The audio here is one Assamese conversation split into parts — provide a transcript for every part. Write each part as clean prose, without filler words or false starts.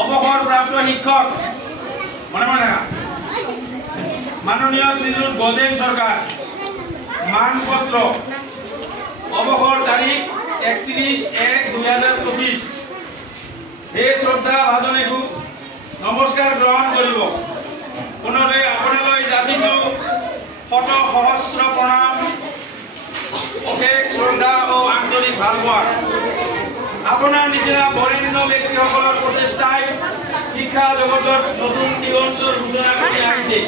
অবসরপ্রাপ্ত শিক্ষক মনে মনে মাননীয় শ্রীযুত গজেন সরকার মানপত্র অবসর তারিখ 31/1/2025 এই শ্রদ্ধা ভাজনে খুব নমস্কার গ্রহণ করব পুনরে আপোনালৈ যাচিছো শত সহস্র প্ৰণাম অশেষ শ্ৰদ্ধা ও আন্তৰিক ভালপোৱা আপনাৰ নিচিনা বৰেণ্য ব্যক্তিসকলৰ প্ৰচেষ্টাই শিক্ষা জগতত নতুন দিগন্তৰ সূচনা কৰি আহিছে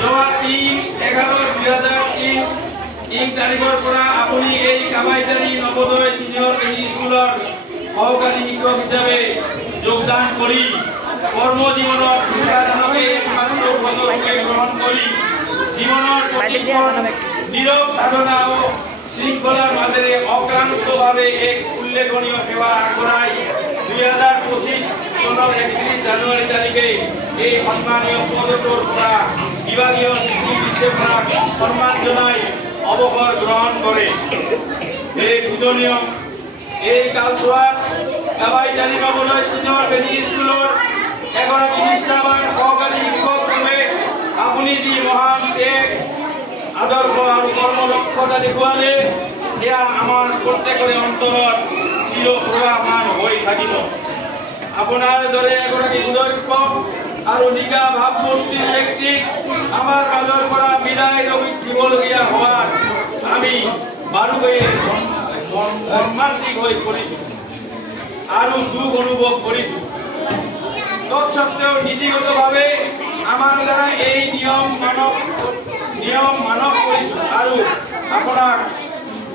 যোৱা 3/11/2003 তাৰিখৰ পৰা আপুনি এই কামাইজাৰী নৱোদয় সিনিয়ৰ কেজি স্কুলৰ সহকাৰী শিক্ষক হিচাপে যোগদান কৰি কৰ্মজীৱনত শিক্ষাদানকে একমাত্ৰ পদক্ষেপ গ্ৰহণ কৰি জীৱনৰ নীৰৱ সাধনা ও শৃংখলাৰ মাজেৰে অক্লান্তভাৱে এক উল্লেখনীয় সেৱা আগবঢ়াই 2025 চনৰ 31 জানুৱাৰী তাৰিখে এই সন্মানীয় পদটোৰ পৰা বিভাগীয় নিৰ্দেশনাক সন্মান জনাই অৱসৰ গ্ৰহণ কৰে। এই পূজনীয় এই কালচোৱাত কামাইজাৰী নৱোদয় সিনিয়ৰ কেজি স্কুলৰ এগৰাকী নিষ্ঠাবান সহকাৰী শিক্ষক ৰূপে আপুনি যি মহান এক আদৰ্শ আৰু কৰ্মদক্ষতা দেখুৱালে এয়া আমাৰ প্ৰত্যেকৰে অন্তৰত চিৰপ্ৰবাহমান হৈ থাকিব। আপোনাৰ দৰে এগৰাকী সুদক্ষ আৰু নিকা ভাৱমূৰ্তিৰ ব্যক্তিক আমাৰ মাজৰ পৰা বিদায় দিবলগীয়া হোৱাত আমি বাৰুকৈয়ে মৰ্মান্তিক হৈ পৰিছোঁ আৰু দুখ অনুভৱ কৰিছোঁ। তৎসত্ত্বেও নীতিগতভাৱে আমাৰ দ্বাৰা এই নিয়ম মানৱ কৰিছোঁ আৰু আপোনাক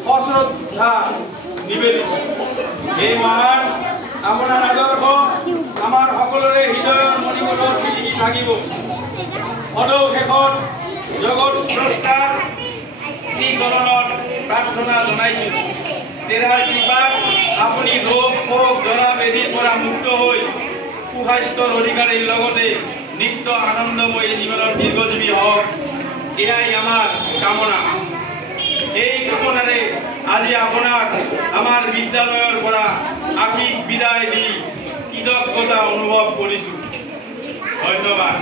সশ্ৰদ্ধা নিবেদিছোঁ। এই মহান আপোনাৰ আদৰ্শ আমাৰ সকলোৰে হৃদয়ৰ মণিকোঠত জিলিকি থাকিব। অদৌশেষত জগত স্ৰষ্টাৰ শ্ৰীচৰণত প্ৰাৰ্থনা জনাইছোঁ তেৰাৰ কৃপাত আপুনি ৰোগ শোক জৰা বেদীৰ পৰা মুক্ত হৈ সুস্বাস্থ্যৰ অধিকাৰীৰ লগতে নিত্য আনন্দময় জীৱনৰ দীৰ্ঘজীৱী হওক এয়াই আমাৰ কামনা। এই কামনাৰে আজি আপোনাক আমাৰ বিদ্যালয়ৰ পৰা আশীষ বিদায় দি কৃতজ্ঞতা অনুভৱ কৰিছোঁ। ধন্যবাদ।